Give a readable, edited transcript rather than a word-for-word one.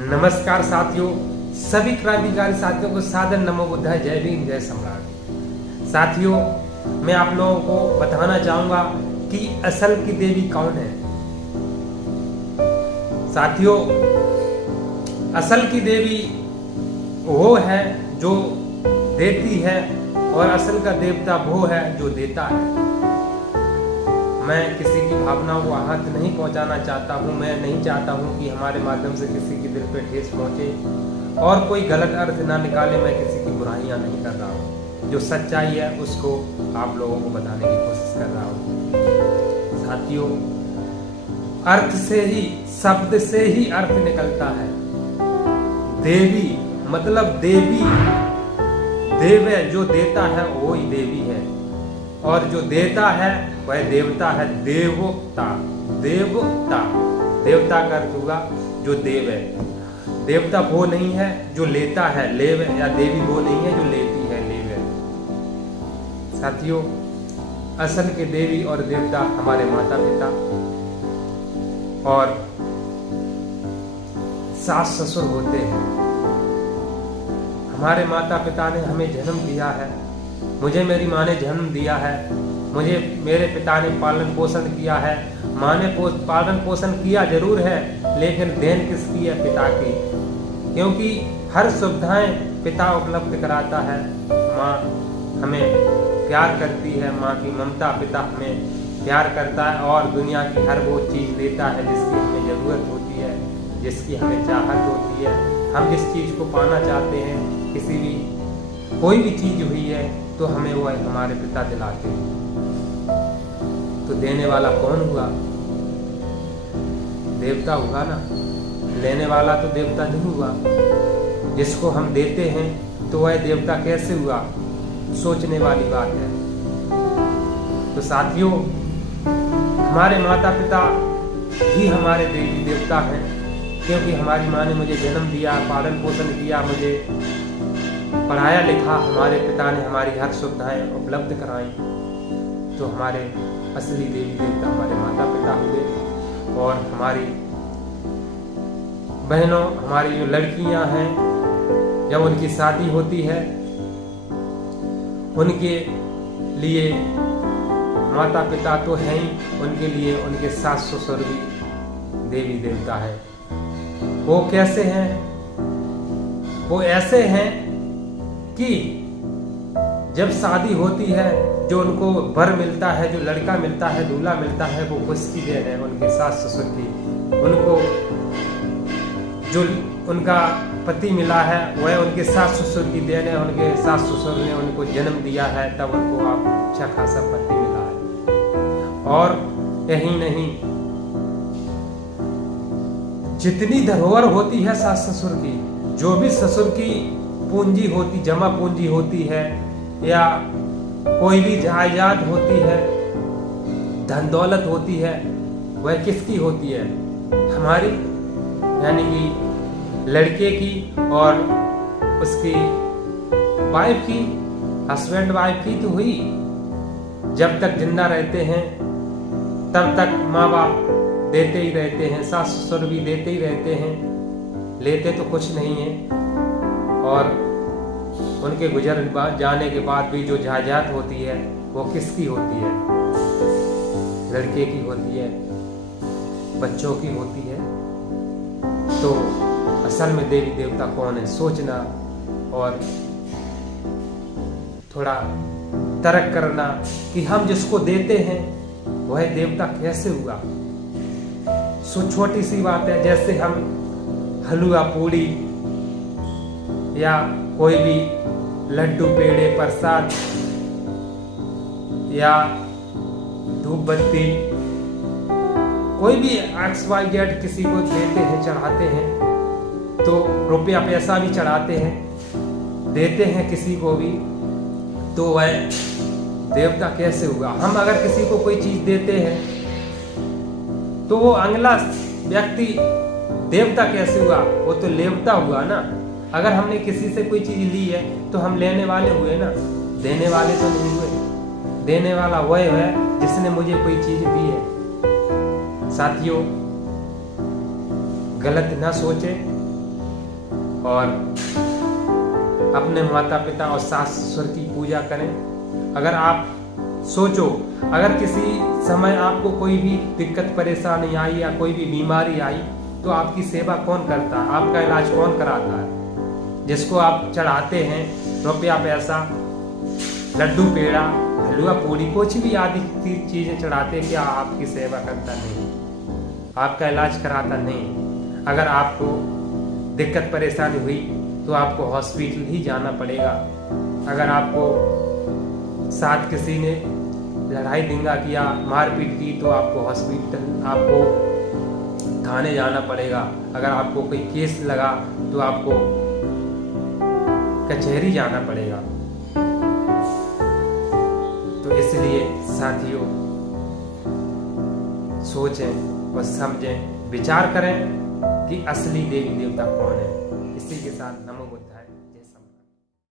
नमस्कार साथियों, सभी क्रांतिकारी साथियों को सादर नमो बुद्धाय, जय भीम, जय सम्राट। साथियों, मैं आप लोगों को बताना चाहूंगा कि असल की देवी कौन है। साथियों, असल की देवी वो है जो देती है और असल का देवता वो है जो देता है। मैं किसी की भावनाओं को आहत नहीं पहुंचाना चाहता हूं। मैं नहीं चाहता हूं कि हमारे माध्यम से किसी के दिल पे ठेस पहुंचे और कोई गलत अर्थ ना निकाले। मैं किसी की बुराइयां नहीं कर रहा हूं, जो सच्चाई है उसको आप लोगों को बताने की कोशिश कर रहा हूं। साथियों, अर्थ से ही, शब्द से ही अर्थ निकलता है। देवी मतलब देवी, देव है, जो देता है वो ही देवी है, और जो देता है वह देवता है। देवता, देवता, देवता का अर्थ हुआ जो देव है। देवता वो नहीं है जो लेता है, लेव है, या देवी वो नहीं है जो लेती है, लेव है। साथियों, असल के देवी और देवता हमारे माता पिता और सास ससुर होते हैं। हमारे माता पिता ने हमें जन्म दिया है, मुझे मेरी माँ ने जन्म दिया है, मुझे मेरे पिता ने पालन पोषण किया है। माँ ने पालन पोषण किया जरूर है, लेकिन देन किसकी है? पिता की, क्योंकि हर सुविधाएं पिता उपलब्ध कराता है। माँ हमें प्यार करती है, माँ की ममता, पिता हमें प्यार करता है और दुनिया की हर वो चीज़ देता है जिसकी हमें ज़रूरत होती है, जिसकी हमें चाहत होती है। हम जिस चीज़ को पाना चाहते हैं, किसी भी कोई भी चीज़ हुई है तो हमें वो हमारे पिता दिलाते हैं। तो देने वाला कौन हुआ? देवता हुआ ना। लेने वाला तो देवता नहीं हुआ। जिसको हम देते हैं तो वह देवता कैसे हुआ? सोचने वाली बात है। तो साथियों, हमारे माता पिता ही हमारे देवी देवता हैं, क्योंकि हमारी माँ ने मुझे जन्म दिया, पालन पोषण किया, मुझे पढ़ाया लिखा। हमारे पिता ने हमारी हर सुविधाएं उपलब्ध कराई। तो हमारे असली देवी देवता हमारे माता पिता हुए। और हमारी बहनों, हमारी जो लड़कियां हैं, जब उनकी शादी होती है, उनके लिए माता पिता तो हैं ही, उनके लिए उनके सास ससुर भी देवी देवता है। वो कैसे हैं? वो ऐसे हैं कि जब शादी होती है, जो उनको वर मिलता है, जो लड़का मिलता है, दूल्हा मिलता है, वो खुशी देन है उनके सास ससुर की। उनको जो उनका पति मिला है वह उनके सास ससुर की देन है। उनके सास ससुर ने उनको जन्म दिया है, तब उनको आप अच्छा खासा पति मिला है। और यही नहीं, जितनी धरोहर होती है सास ससुर की, जो भी ससुर की पूंजी होती, जमा पूंजी होती है, या कोई भी जायदाद होती है, धन दौलत होती है, वह किसकी होती है? हमारी, यानी कि लड़के की और उसकी वाइफ की, हस्बैंड वाइफ की तो हुई। जब तक जिंदा रहते हैं तब तक माँ बाप देते ही रहते हैं, सास ससुर भी देते ही रहते हैं, लेते तो कुछ नहीं है। और उनके गुजर जाने के बाद भी जो जायदाद होती है वो किसकी होती है? लड़के की होती है, बच्चों की होती है। तो असल में देवी देवता कौन है? सोचना और थोड़ा तर्क करना कि हम जिसको देते हैं वह देवता कैसे हुआ। छोटी सी बात है, जैसे हम हलवा पूड़ी या कोई भी लड्डू पेड़े प्रसाद या धूप बत्ती, कोई भी XYZ किसी को देते हैं, चढ़ाते हैं, तो रुपया पैसा भी चढ़ाते हैं, देते हैं किसी को भी, तो वह देवता कैसे हुआ? हम अगर किसी को कोई चीज देते हैं तो वो अगला व्यक्ति देवता कैसे हुआ? वो तो लेवता हुआ ना। अगर हमने किसी से कोई चीज ली है तो हम लेने वाले हुए ना, देने वाले तो नहीं हुए। देने वाला वह है जिसने मुझे कोई चीज दी है। साथियों, गलत ना सोचे और अपने माता पिता और सास ससुर की पूजा करें। अगर आप सोचो, अगर किसी समय आपको कोई भी दिक्कत परेशानी आई या कोई भी बीमारी आई तो आपकी सेवा कौन करता है, आपका इलाज कौन कराता है? जिसको आप चढ़ाते हैं रुपया पैसा, लड्डू पेड़ा, हलवा पूड़ी, कुछ भी आदि चीजें चढ़ाते, क्या आपकी सेवा करता नहीं, आपका इलाज कराता नहीं? अगर आपको दिक्कत परेशानी हुई तो आपको हॉस्पिटल ही जाना पड़ेगा। अगर आपको साथ किसी ने लड़ाई दंगा किया, मारपीट की, तो आपको हॉस्पिटल, आपको थाने जाना पड़ेगा। अगर आपको कोई केस लगा तो आपको कचहरी जाना पड़ेगा। तो इसलिए साथियों, सोचें और समझें, विचार करें कि असली देवी देवता कौन है। इसी के साथ नमो बुद्धाय।